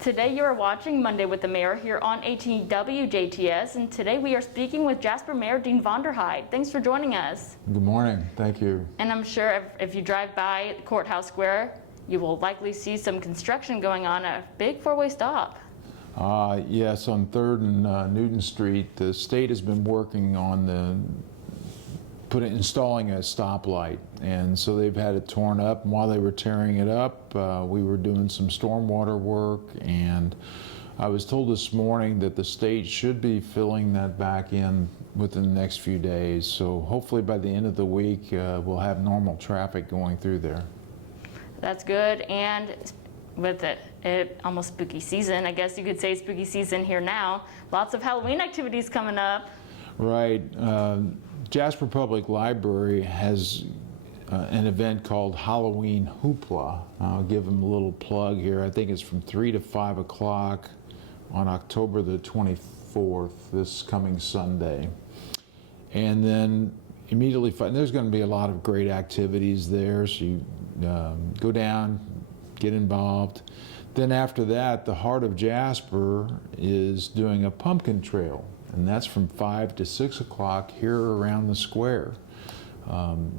Today you are watching Monday with the Mayor here on WJTS, and today we are speaking with Jasper Mayor Dean Vonderheide. Thanks for joining us. Good morning. Thank you. And I'm sure if you drive by Courthouse Square, you will likely see some construction going on at a big four-way stop. Yes, on 3rd and Newton Street, the state has been working on installing a stoplight, and so they've had it torn up, and while they were tearing it up, we were doing some stormwater work, and I was told this morning that the state should be filling that back in within the next few days, so hopefully by the end of the week we'll have normal traffic going through there. That's good, and with it almost spooky season, I guess you could say spooky season here now, lots of Halloween activities coming up. Right. Jasper Public Library has an event called Halloween Hoopla. I'll give them a little plug here. I think it's from 3 to 5 o'clock on October the 24th, this coming Sunday. And then immediately, there's going to be a lot of great activities there, so you go down, get involved. Then after that, the Heart of Jasper is doing a pumpkin trail, and that's from 5 to 6 o'clock here around the square.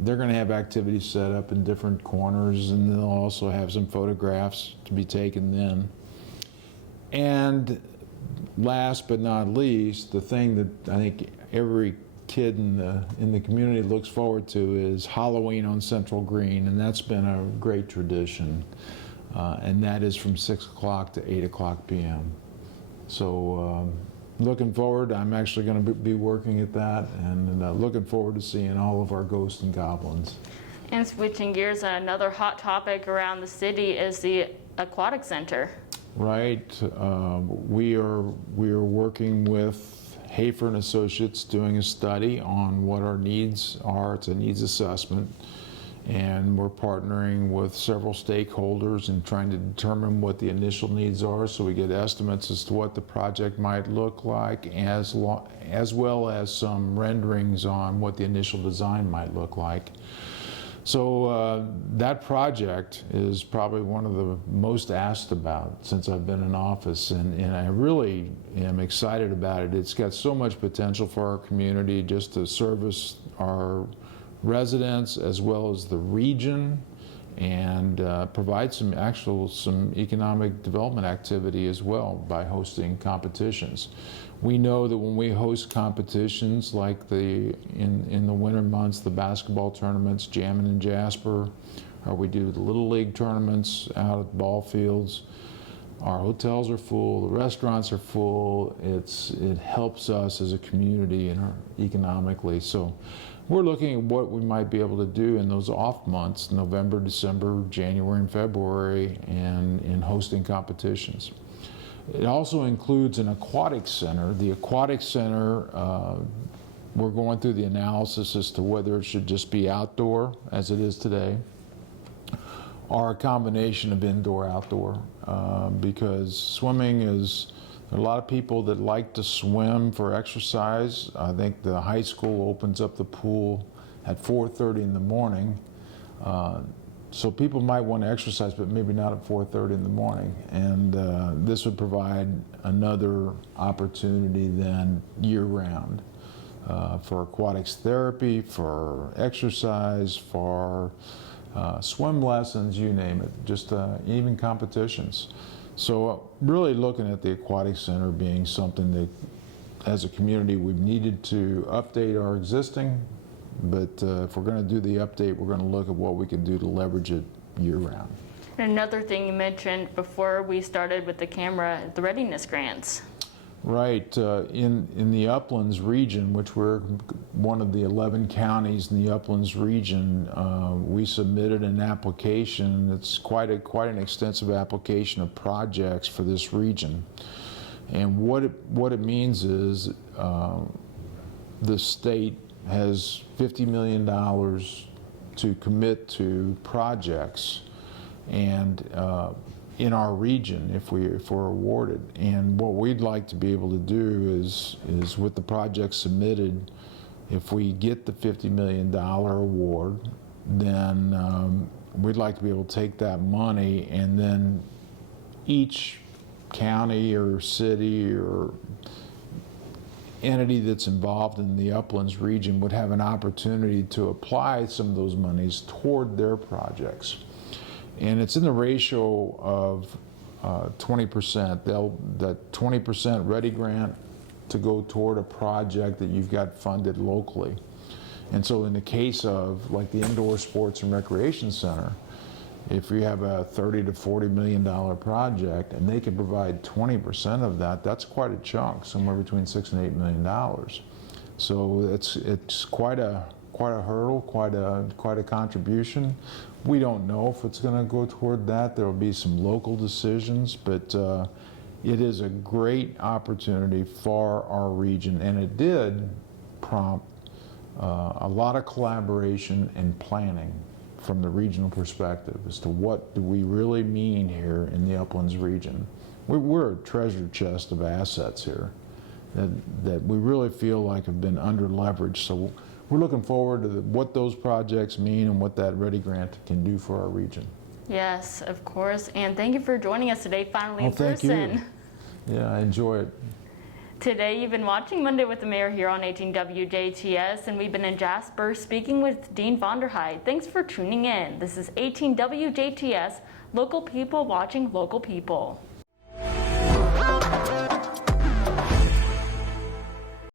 They're going to have activities set up in different corners, and they'll also have some photographs to be taken then. And last but not least, the thing that I think every kid in the community looks forward to is Halloween on Central Green, and that's been a great tradition. And that is from 6 o'clock to 8 o'clock p.m. So looking forward, I'm actually going to be working at that, and looking forward to seeing all of our ghosts and goblins. And switching gears, another hot topic around the city is the Aquatic Center. Right. We are working with Hafer and Associates doing a study on what our needs are. It's a needs assessment. And we're partnering with several stakeholders and trying to determine what the initial needs are, so we get estimates as to what the project might look like, as well as some renderings on what the initial design might look like. So that project is probably one of the most asked about since I've been in office, and I really am excited about it. It's got so much potential for our community, just to service our residents as well as the region, and provide some economic development activity as well by hosting competitions. We know that when we host competitions like in the winter months, the basketball tournaments, Jammin' in Jasper, or we do the Little League tournaments out at ball fields, our hotels are full, the restaurants are full. It helps us as a community and economically. So we're looking at what we might be able to do in those off months, November, December, January, and February, and in hosting competitions. It also includes an aquatic center. The aquatic center, we're going through the analysis as to whether it should just be outdoor, as it is today, or a combination of indoor-outdoor, because swimming is, there are a lot of people that like to swim for exercise. I think the high school opens up the pool at 4:30 in the morning. So people might want to exercise, but maybe not at 4:30 in the morning. And this would provide another opportunity then year-round for aquatics therapy, for exercise, for swim lessons, you name it, just even competitions. So really looking at the Aquatic Center being something that, as a community, we've needed to update our existing, but if we're going to do the update, we're going to look at what we can do to leverage it year-round. Another thing you mentioned before we started with the camera, the readiness grants. Right. In the Uplands region, which we're one of the 11 counties in the Uplands region, we submitted an application. It's quite an extensive application of projects for this region. And what it means is the state has $50 million to commit to projects, and in our region if we're awarded. And what we'd like to be able to do is with the project submitted, if we get the $50 million award, then we'd like to be able to take that money and then each county or city or entity that's involved in the Uplands region would have an opportunity to apply some of those monies toward their projects. And it's in the ratio of 20%. That 20% ready grant to go toward a project that you've got funded locally. And so in the case of like the Indoor Sports and Recreation Center, if you have a $30 to $40 million project and they can provide 20% of that, that's quite a chunk, somewhere between $6 and $8 million. So it's quite a hurdle, quite a contribution. We don't know if it's going to go toward that. There will be some local decisions, but it is a great opportunity for our region, and it did prompt a lot of collaboration and planning from the regional perspective as to what do we really mean here in the Uplands region. We're a treasure chest of assets here that we really feel like have been under leveraged. So we're looking forward to what those projects mean and what that Ready Grant can do for our region. Yes, of course. And thank you for joining us today, finally in Thank person. You. Yeah, I enjoy it. Today, you've been watching Monday with the Mayor here on 18 WJTS, and we've been in Jasper speaking with Dean Vonderheide. Thanks for tuning in. This is 18 WJTS, local people watching local people.